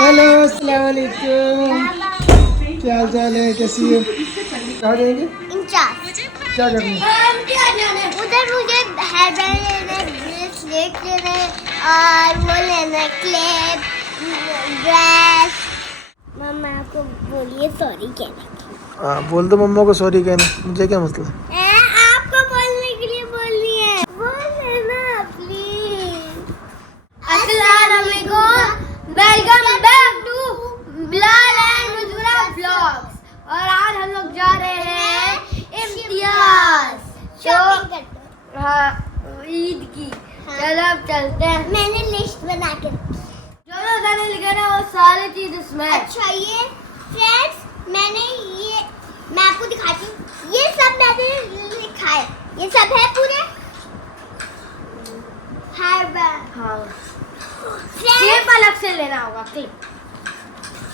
Hello, अस्सलाम वालेकुम। क्या हाल चाल है, कैसी है? कहाँ जाएंगे? क्या करने? उधर मुझे हेयर बैंड लेना है, ब्रेसलेट लेना है और वो लेना है क्लिप, ड्रेस। मम्मा को बोलिए सॉरी कहने। हाँ, बोल दो मम्मा को सॉरी कहना, मुझे क्या मतलब। आपको बोलने के लिए बोलनी है, बोल लेना प्लीज। अस्सलाम वालेकुम, welcome back to Bilal and Mujra vlogs. और आज हम लोग जा रहे हैं इम्तियाज हाँ ईद की। चलो अब चलते हैं। मैंने लिस्ट बना के रखी, जो जो गाने लिखे ना वो सारी चीज इसमें। अच्छा ये फ्रेंड्स, मैं आपको दिखाती हूँ, ये सब मैंने लिखा है, ये सब है पूरे हाँ। क्लिप अलग से लेना होगा, क्लिप।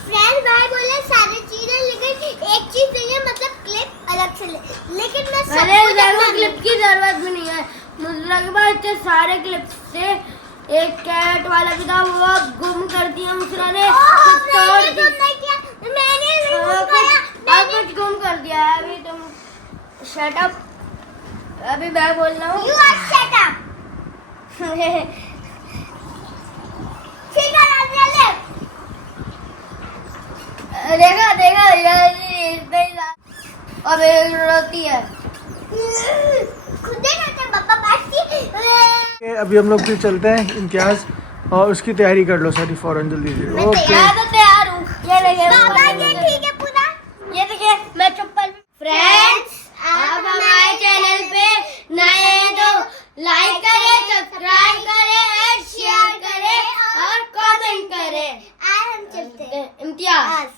फ्रेंड भाई बोले सारी चीजें, लेकिन एक चीज नहीं है, मतलब क्लिप अलग से ले। लेकिन मैं सब क्लिप की जरूरत भी नहीं है, मुझे के पास इतने सारे क्लिप्स थे। एक कैट वाला भी था, वो गुम कर दिया मुझरा ने, तोड़ दिया। मैंने कुछ गुम कर दिया है। अभी तुम शट अप, अभी मैं बोल रहा हूँ। You are shut up. देखा देखा अब रोती है, खुद ही पापा पास। अभी हम लोग फिर चलते हैं इम्तियाज, और उसकी तैयारी कर लो सारी फौरन, जल्दी से। ओके तैयार हूँ। ये देखिए पापा, ये ठीक है पूरा। ये देखिए मैं चप्पल। फ्रेंड्स, आप हमारे चैनल पे नए हैं तो लाइक करें, सब्सक्राइब करें, एंड शेयर करें और कमेंट करें। आज हम चलते हैं इम्तियाज।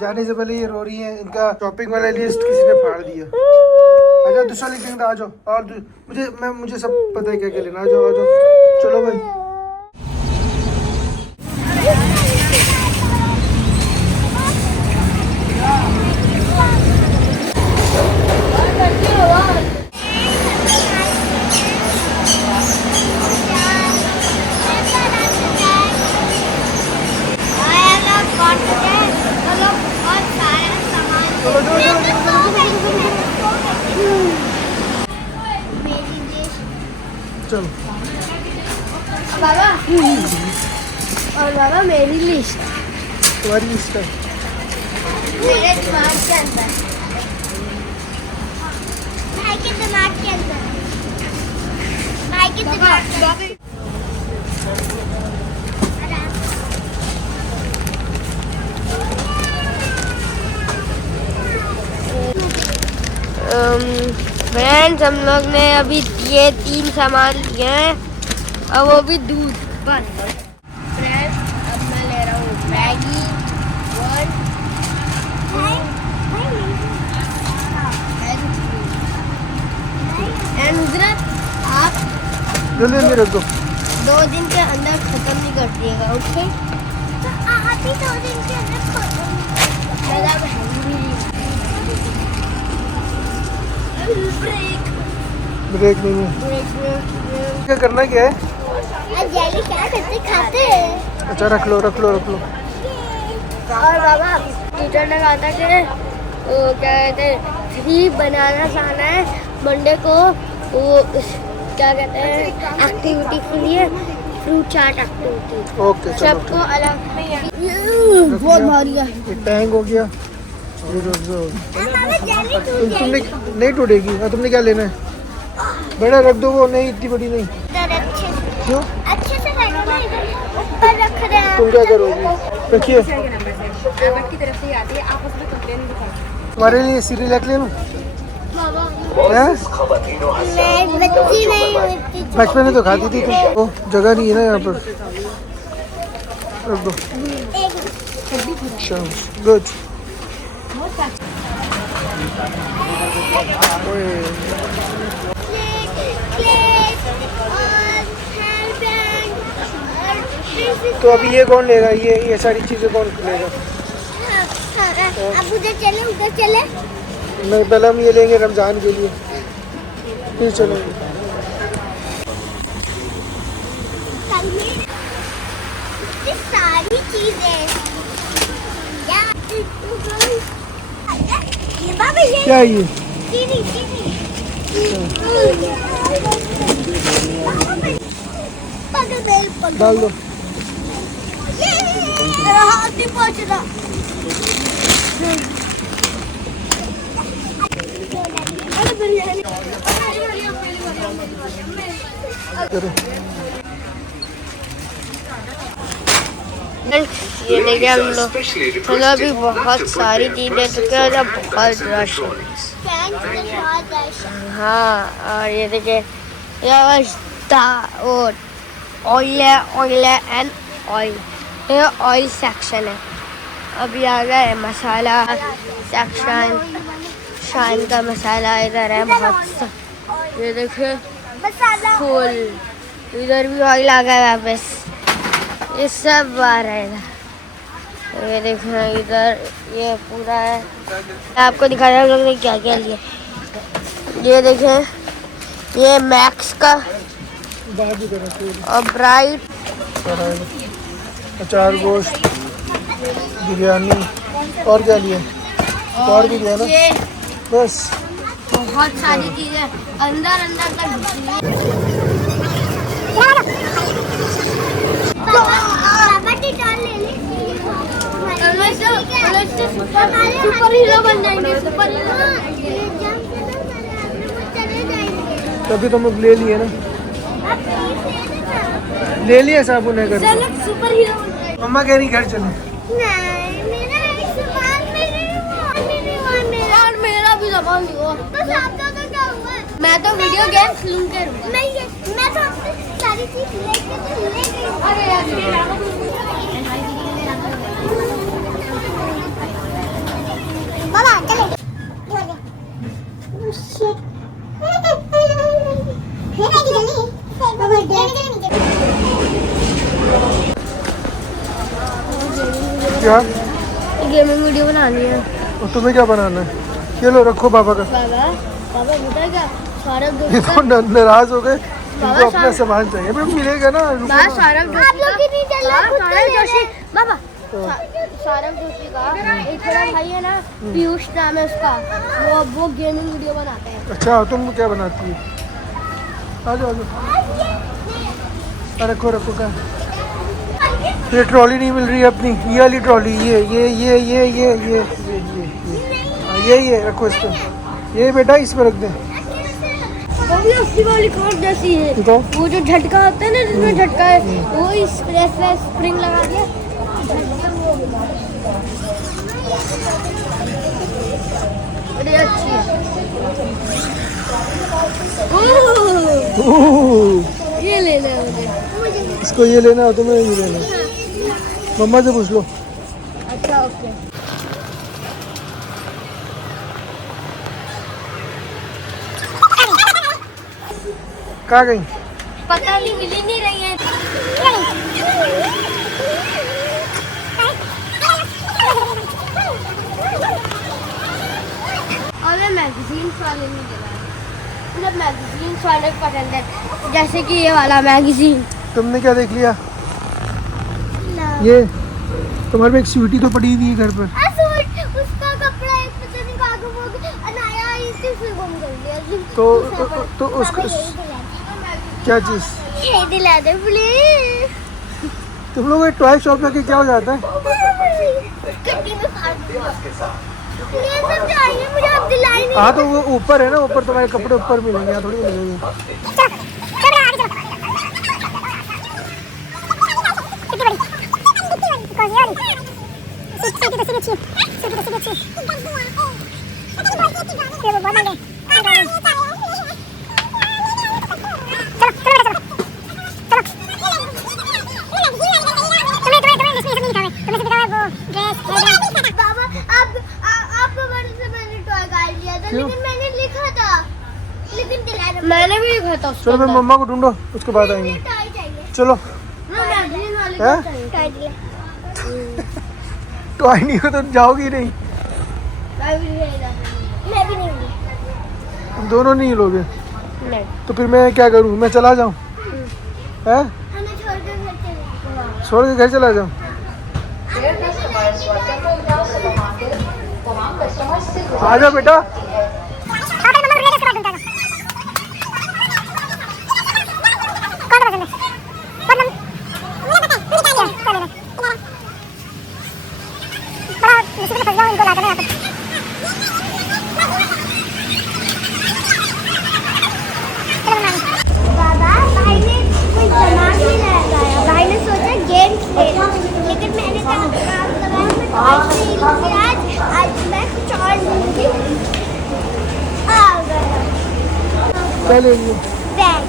जाने से पहले ये रो रही है, इनका शॉपिंग वाला लिस्ट किसी ने फाड़ दिया। आजा, दूसरा लिखेंगे, आ जाओ। और मुझे सब पता है क्या क्या लेना। आ जाओ आ जाओ, चलो भाई। चलो बाबा, और बाबा मेरी लिस्ट तुम्हारी लिस्ट है मेरे दिमाग के अंदर, भाई के दिमाग के अंदर, भाई के दिमाग के अंदर। फ्रेंड्स, हम लोग ने अभी ये 3 सामान लिए हैं, और वो भी दूध बस। फ्रेंड्स, अब मैं ले रहा हूँ मैगी, एंड गुजरात। आप जल्दी रख दो। 2 दिन के अंदर खत्म नहीं कर दिएगा, ओके? तो आप ही 2 दिन के अंदर खत्म। ब्रेक नहीं है। क्या करना क्या है? जेली क्या करते खाते हैं। अच्छा, रख लो रख लो रख लो। और बाबा, टीचर ने कहा था कि वो क्या कहते हैं, 3 बनाना खाना है मंडे को। वो क्या कहते हैं, एक्टिविटी के लिए फ्रूट चाट एक्टिविटी। ओके, चलो। सबको अलग। बहुत भारी है, टैंग हो गया। तुमने नहीं टूटेगी। और तुमने क्या लेना है? बड़ा रख दो, वो नहीं, इतनी बड़ी नहीं। क्यों? अच्छे से ऊपर रख रहे हैं। तुम क्या करोगी? रखिए। तुम्हारे लिए सीरियल ले लूं? बचपन में तो खाती थी तुम। ओ, जगह नहीं है ना यहाँ पर, रख दो। गुड। तो अभी ये कौन लेगा? ये सारी चीजें कौन लेगा? अब उधर चले। नहीं, पहले हम ये लेंगे रमजान के लिए, फिर चलेंगे। चीजें ये बाबा ये क्या है ये? चीनी चीनी पकड़ बेल पकड़ डाल दो। मेरा हाथ नहीं पहुंच रहा अरे बिरयानी करो। ये लेके हम लोग चलो अभी बहुत सारी चीजें तो क्या होता है, बहुत रश है। हाँ और ये देखिए ये ऑयल है एंड ऑयल, ये ऑयल सेक्शन है। अभी आ गया है मसाला सेक्शन, शान का मसाला इधर है बहुत सा। ये देखिए फुल, इधर भी ऑयल आ गया वापस, ये सब आ रहा है इधर। ये देखना इधर ये पूरा है, मैं आपको दिखा रहा हूँ लोग ने क्या क्या लिया। ये देखें ये मैक्स का और ब्राइट, अचार, गोश्त, बिरयानी और क्या लिया? और भी लिया ना? ये बस बहुत सारी चीजें अंदर अंदर तक घुसी हैं। सुपर हीरो बन जाएंगे, सुपर हीरो। तभी तो मुझे ले लिए ना, ले लिए साबुन है घर पे। Super hero. मम्मा कह रही घर चले। यार मेरा भी सामान लियो। मैं तो वीडियो गेम्स लूंगा। मैं तो सारी चीज लेके तो ले गई। अरे यार बाबा चले क्या? गेमिंग वीडियो बनानी है। और तुम्हें क्या बनाना है? ये लो रखो पापा का। बाबा बाबा बता क्या सारा ये तो नाराज हो गए, इनको अपना सामान चाहिए। भाई मिलेगा ना, रुको ना। सारंग आप लोग की नहीं चल रहा सारंग जोशी बाबा सारंग जोशी का एक बड़ा भाई है ना, पीयूष नाम है उसका, वो गेमिंग वीडियो बनाते हैं। अच्छा तुम क्या बनाती है? आ जाओ आ जाओ। रखो रखो का। ये ट्रॉली नहीं मिल रही है अपनी, ये वाली ट्रॉली, ये रखो इसको। ये बेटा इसमें रख दे। वो भी उसकी वाली कार जैसी है। तो वो जो झटका होता है ना, जिसमें झटका है वो इस प्रेस पे स्प्रिंग लगा दिया। बड़ी अच्छी है। ये लेना है मुझे। इसको ये लेना है, तुम्हें ये लेना है। मम्मा से पूछ लो। अच्छा ओके। कहाँ गई? पता नहीं, मिल ही नहीं रही है। और मैं मैगजीन वाले नहीं दे रहा, मतलब मैगजीन वाले पसंद है, जैसे कि ये वाला मैगजीन। तुमने क्या देख लिया? ये तुम्हारे में एक स्वीटी तो पड़ी हुई है घर पर। उसका कपड़ा एक पता नहीं कहाँ गुम हो गया, अनाया इसी से गुम कर दिया। तो उसका क्या चीज? ये दिला दे प्लीज। तुम लोग टॉय शॉप में क्या हो जाता है? गड्डी में फाड़ दूंगा। ये सब चाहिए मुझे, अब दिलाई नहीं। हाँ तो वो ऊपर है ना, ऊपर तुम्हारे कपड़े ऊपर मिलेंगे, यहाँ थोड़ी मिलेंगे। मैंने भी लिखा था उसको। चलो फिर मम्मा को ढूंढो, उसके बाद आएंगे। चलो मैगजीन वाले हैं? को चाहिए। टॉय नहीं हो तो जाओगी नहीं। मैं भी नहीं लूंगी। तुम दोनों नहीं लोगे नहीं। तो फिर मैं क्या करूँ? मैं चला जाऊँ? हैं? हमें छोड़ कर घर चले। छोड़ के घर चला जाऊँ? आ जाओ बेटा। बाबा भाई ने कोई दिमाग नहीं लगाया, भाई ने सोचा गेम्स ले लो, लेकिन मैंने कहा काम लगाया मैं टॉर्च नहीं लूंगी आज मैं कुछ और लूंगी। आ गया क्या ले लिए? बैग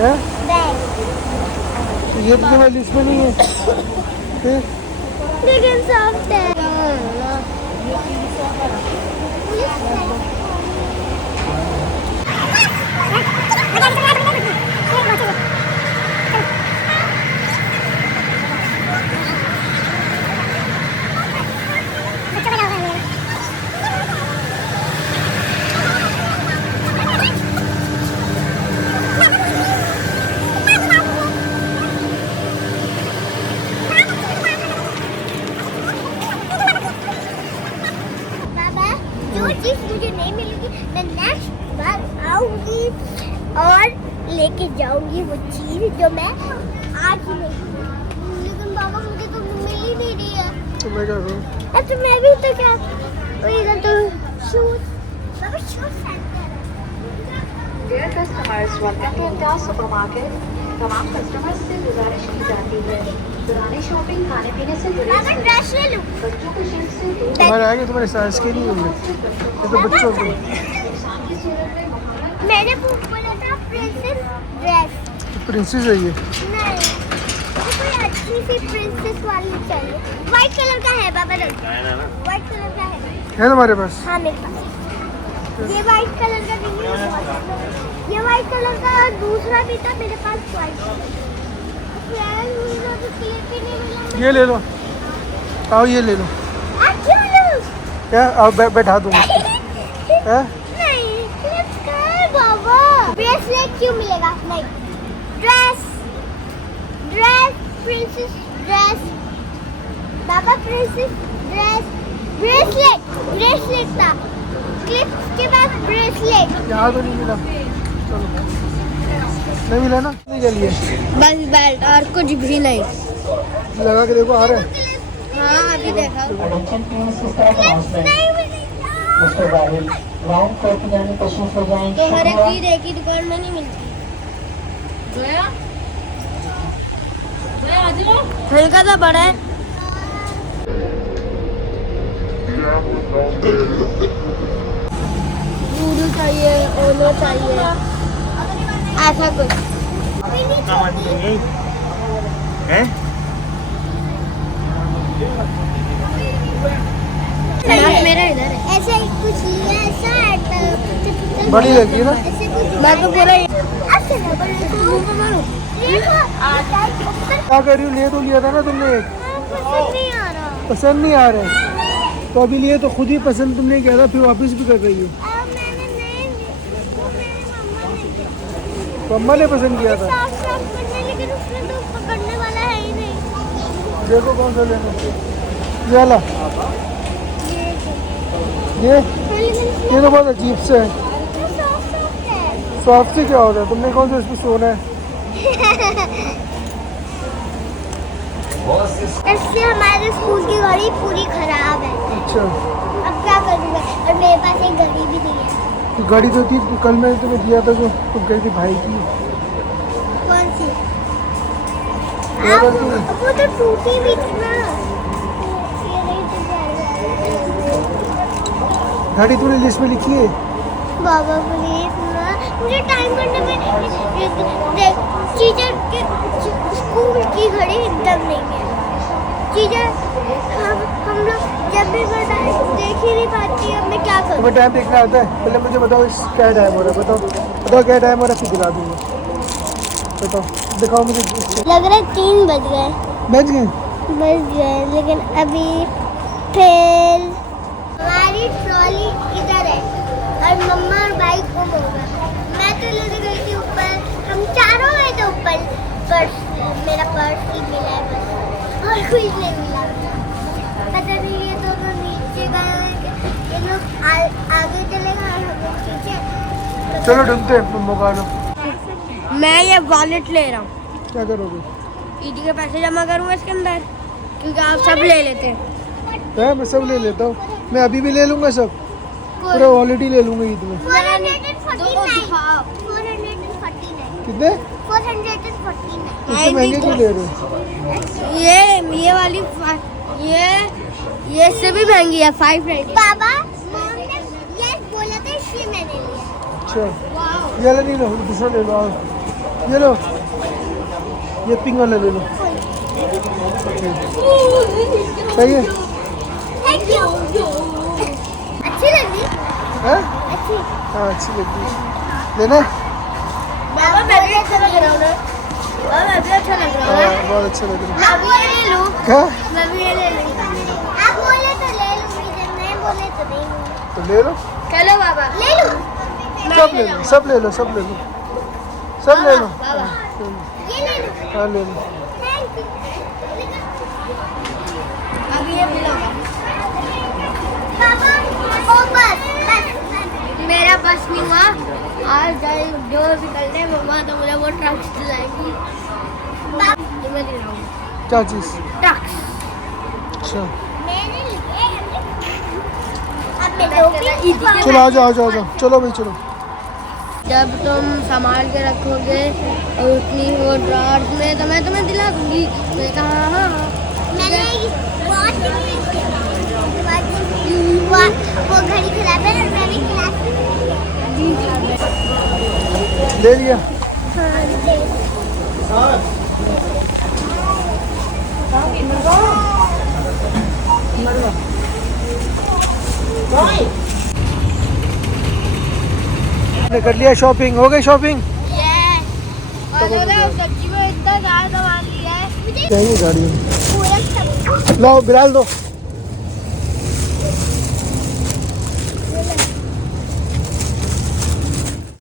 हैं? बैग, ये तो तुम्हारी लिस्ट में नहीं है। फिर लेकिन सॉफ्ट है। बाबा जो चीज मुझे नहीं मिलेगी मैं नेक्स्ट बार आऊंगी और लेके जाऊंगी वो चीज जो मैं आज ही नहीं, लेकिन बाबा मुझे तो मिल ही नहीं रही है। तो मैं क्या करूँ? तो मैं भी तो क्या, इधर तो shoes, Baba shoes centre. Dear customers, welcome to India Supermarket. तमाम कस्टमर्स से गुजारिश की जाती है पुरानी शॉपिंग खाने पीने से जुड़े बाबा ड्रेस ले लूं। बच्चों को शिल्प से दूर तुम्हारे आगे तुम्हारे साइज के नहीं होंगे, ये तो बच्चों के। नुकसान की सूरत में महारत मैंने बोला था प्रिंसेस ड्रेस, प्रिंसेस है ये। नहीं मुझे कोई अच्छी सी प्रिंसेस वाली चाहिए। व्हाइट कलर का है बाबा, व्हाइट कलर का है। है तुम्हारे पास? हाँ मेरे पास ये व्हाइट कलर का नहीं है, ये व्हाइट कलर का और दूसरा भी था मेरे पास व्हाइट। ये ले लो, आओ ये ले लो। क्या? आओ बैठा दूँगा। हैं? नहीं let's go, बाबा ब्रेसलेट क्यों मिलेगा? नहीं ड्रेस, ड्रेस प्रिंसेस ड्रेस, बाबा प्रिंसेस ड्रेस, ब्रेसलेट, ब्रेसलेट था क्लिप्स के बाद ब्रेसलेट। यहाँ तो नहीं मिला, चलो नहीं मिला ना, नहीं चलिए बस बेल्ट और कुछ भी नहीं। लगा के देखो, आ रहा है। हाँ अभी देखा। प्रोडक्शन टीम से तरफ अनाउंसमेंट मिस्टर वाहिद राउंड करके जाने तशरीफ ले जाएं तो हर एक शुक्रिया चीज एक ही दुकान में नहीं मिलती। हल्का सा बड़ा है। दूध चाहिए, ओलो चाहिए, ऐसा कुछ। मेरा इधर है। ऐसे ही कुछ लिया ऐसा बड़ी लगी है ना? ऐसे कुछ मैं तो पूरा ऐसे ना बड़े को मुंह पे मारो। देखो क्या कर रही हूँ? ले तो लिया था ना तुमने एक, पसंद नहीं आ रहा। पसंद नहीं आ रहा है तो अभी लिए तो खुद ही पसंद तुमने किया था, फिर वापस भी कर रही है। मैंने नहीं लिया, वो मेरी मम्मा ने दिया। तो अम्मा ने पसंद किया था। साफ साफ करने, लेकिन उसमें तो पकड़ने वाला है ही नहीं। देखो कौन सा लेना है। ये वाला, ये तो बहुत अजीब से है। सॉफ्ट से क्या होता है? तुमने कौन सा इसमें सोना है? इससे हमारे स्कूल की घड़ी पूरी खराब है। अच्छा, अब क्या करूँगा? और मेरे पास एक घड़ी भी नहीं है। तो गाड़ी तो थी, कल मैंने तुम्हें दिया था जो तुम कही थी भाई की। कौन सी? क्या करती है? वो तो टूटी भी थी ना। ये नहीं तो गाड़ी तूने लिस्ट में लिखी है? बाबा प्लीज ना, मुझे टाइम करने में टीचर के स्कूल की घड़ी एकदम नहीं है। टीचर हम लोग जब भी बताए देख ही नहीं पाती है। अब मैं क्या करूँ? तुम्हें टाइम देखना आता है? पहले मुझे बताओ इस क्या टाइम हो रहा है, बताओ बताओ क्या टाइम हो रहा है, फिर दिला दूँगा। बताओ, दिखाओ मुझे। लग रहा है 3 बज गए। बज गए? बज गए, लेकिन अभी फिर हमारी ट्रॉली इधर है और मम्मा और भाई गुम हो गए। मैं तो लेने गई थी ऊपर, हम चारों गए थे ऊपर। पर्स, मेरा पर्स ही मिला है बस, और कुछ नहीं मिला। पता ये लोग आगे चलेगा और हम लोग पीछे। चलो ढूंढते हैं मम्मा का लो। मैं ये वॉलेट ले रहा हूँ, क्या करोगे? ईदी के पैसे जमा करूँगा इसके अंदर, क्योंकि आप सब ले लेते हैं। है मैं सब ले लेता हूँ, मैं अभी भी ले लूँगा सब, पूरा वॉलेट ही ले लूँगा ईद में। 449 कितने? 449 इतने महंगे क्यों ले रहे हो? ये वाली ये इससे भी महंगी है 590। पापा मॉम ने ये बोला था इसलिए मैंने लिया। अच्छा ये वाला नहीं लो, दूसरा ले लो। आओ। ये लो, ये पिंक वाला ले लो। सही है? Thank you. अच्छी लगी? हैं? अच्छी। हाँ अच्छी लगी। लेना? बाबा मैं भी अच्छा लग रहा हूँ ना। बाबा मैं भी अच्छा लग रहा हूँ। हाँ बहुत अच्छा लग रहा है। मैं भी ये ले लूँ। क्या? मैं भी ये ले लूँ। आप बोले तो ले लूँगी, जब नहीं बोले तो नहीं लूँगी। तो ले लो, चलो बाबा, ले लूँ। सब ले लो, सब ले लो, सब ले लो, सब ले लो। ये ले लूँ। हाँ ले लो। Thank you. अभी ये मिलेगा। पापा ओ बस मेरा बस नहीं हुआ, आज जो भी करते हैं मम्मा तो मुझे वो ट्रक्स दिलाएगी, तो मैं दिलाऊंगी क्या चीज़? ट्रक्स। अच्छा मैंने लिए अब मैं दोगी। चलो आ जाओ, आ जाओ, आ जाओ। चलो भाई चलो। जब तुम संभाल के रखोगे और उतनी वो ड्रार्स में तो मैं तुम्हें दिला दूंगी। मैंने कहा हाँ। मैंने वो घड़ी खराब है और मैं भी खराब। ले लिया। आपने कर लिया शॉपिंग? हो गई शॉपिंग? और सब्जी में इतना ज़्यादा सामान लिया है। चाहिए गाड़ी में। पूरा सब लाओ बिलाल दो।